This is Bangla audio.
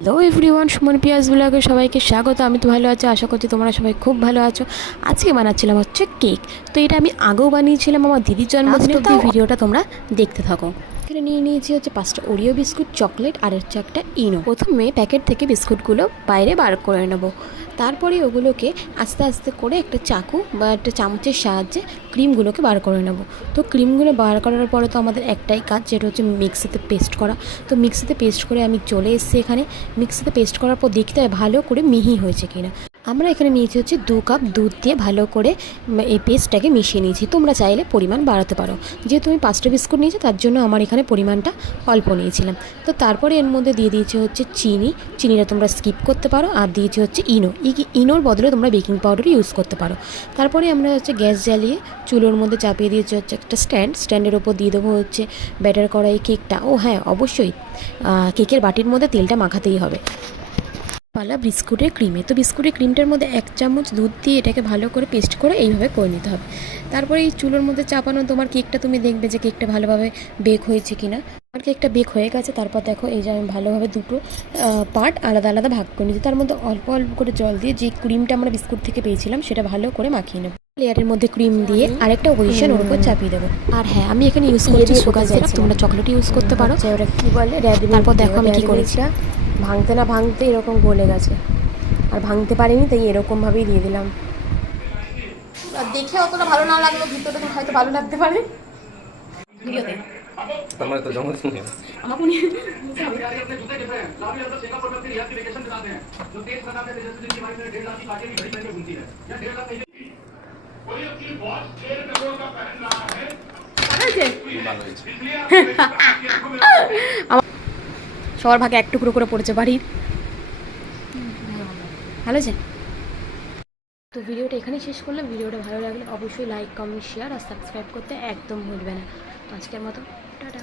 হ্যালো এভরিওয়ান, সুমন পিয়াস ব্লগে সবাইকে স্বাগত। আমি তো ভালো আছি, আশা করছি তোমরা সবাই খুব ভালো আছো। আজকে বানাচ্ছিলাম হচ্ছে কেক। তো এটা আমি আগেও বানিয়েছিলাম আমার দিদির জন্মদিনে, তো ভিডিওটা তোমরা দেখতে থাকো। এখানে নিয়ে নিয়েছি হচ্ছে 5টা ওরিও বিস্কুট, চকলেট আর হচ্ছে একটা ইনো। প্রথমে প্যাকেট থেকে বিস্কুটগুলো বাইরে বার করে নেব। তারপরে ওগুলোকে আস্তে আস্তে করে একটা চাকু বা একটা চামচের সাহায্যে ক্রিমগুলোকে বার করে নেব। তো ক্রিমগুলো বার করার পরে তো আমাদের একটাই কাজ, যেটা হচ্ছে মিক্সিতে পেস্ট করা। তো মিক্সিতে পেস্ট করে আমি চলে এসেছি এখানে। মিক্সিতে পেস্ট করার পর দেখতে হয় ভালো করে মিহি হয়েছে কিনা। আমরা এখানে নিয়েছি হচ্ছে 2 কাপ দুধ দিয়ে ভালো করে এই পেস্টটাকে মিশিয়ে নিয়েছি। তোমরা চাইলে পরিমাণ বাড়াতে পারো। যেহেতু আমি 5টা বিস্কুট নিয়েছি তার জন্য আমার এখানে পরিমাণটা অল্প নিয়েছিলাম। তো তারপরে এর মধ্যে দিয়ে দিয়েছি হচ্ছে চিনিটা তোমরা স্কিপ করতে পারো। আর দিয়েছি হচ্ছে ইনোর বদলে তোমরা বেকিং পাউডার ইউজ করতে পারো। তারপরে আমরা হচ্ছে গ্যাস জ্বালিয়ে চুলোর মধ্যে চাপিয়ে দিয়েছি হচ্ছে একটা স্ট্যান্ডের ওপর দিয়ে দেবো হচ্ছে ব্যাটার করা এই কেকটা। ও হ্যাঁ, অবশ্যই কেকের বাটির মধ্যে তেলটা মাখাতেই হবে। পালা বিস্কুটের ক্রিমে, তো বিস্কুটের ক্রিমটার মধ্যে 1 চামচ দুধ দিয়ে এটাকে ভালো করে পেস্ট করে এইভাবে করে নিতে হবে। তারপরে এই চুলোর মধ্যে চাপানো তোমার কেকটা, তুমি দেখবে যে কেকটা ভালোভাবে বেক হয়েছে কিনা। আমার কেকটা বেক হয়ে গেছে। তারপর দেখো এই যে আমি ভালোভাবে দুটো পার্ট আলাদা আলাদা ভাগ করে নিয়েছি। তার মধ্যে অল্প অল্প করে জল দিয়ে যে ক্রিমটা আমরা বিস্কুট থেকে পেয়েছিলাম সেটা ভালো করে মাখিয়ে নেব। লেয়ারের মধ্যে ক্রিম দিয়ে আরেকটা পজিশন ওর উপর চাপিয়ে দেবো। আর হ্যাঁ, আমি এখানে ইউজ করছি সুগার সিরাপ, তোমরা চকলেট ইউজ করতে পারো। ওরা কী বলে, তারপর দেখো আমি কী করেছি। ভাঙতে না ভাঙতে এরকম গলে গেছে, আর ভাঙতে পারিনি, তাই এরকমভাবেই দিয়ে দিলাম। দেখে অতটা ভালো না লাগলো, ভিতরে তো হয়তো ভালো লাগতে পারে। हमारे तो जन्मदिन है। আমাকে সবার ভাগে এক টুকরো করে পড়েছে বাড়ির। ভালো আছে। তো ভিডিওটা এখানেই শেষ করলাম। ভিডিওটা ভালো লাগলে অবশ্যই লাইক, কমেন্ট, শেয়ার আর সাবস্ক্রাইব করতে একদম ভুলবে না। তো আজকের মতো টাটা।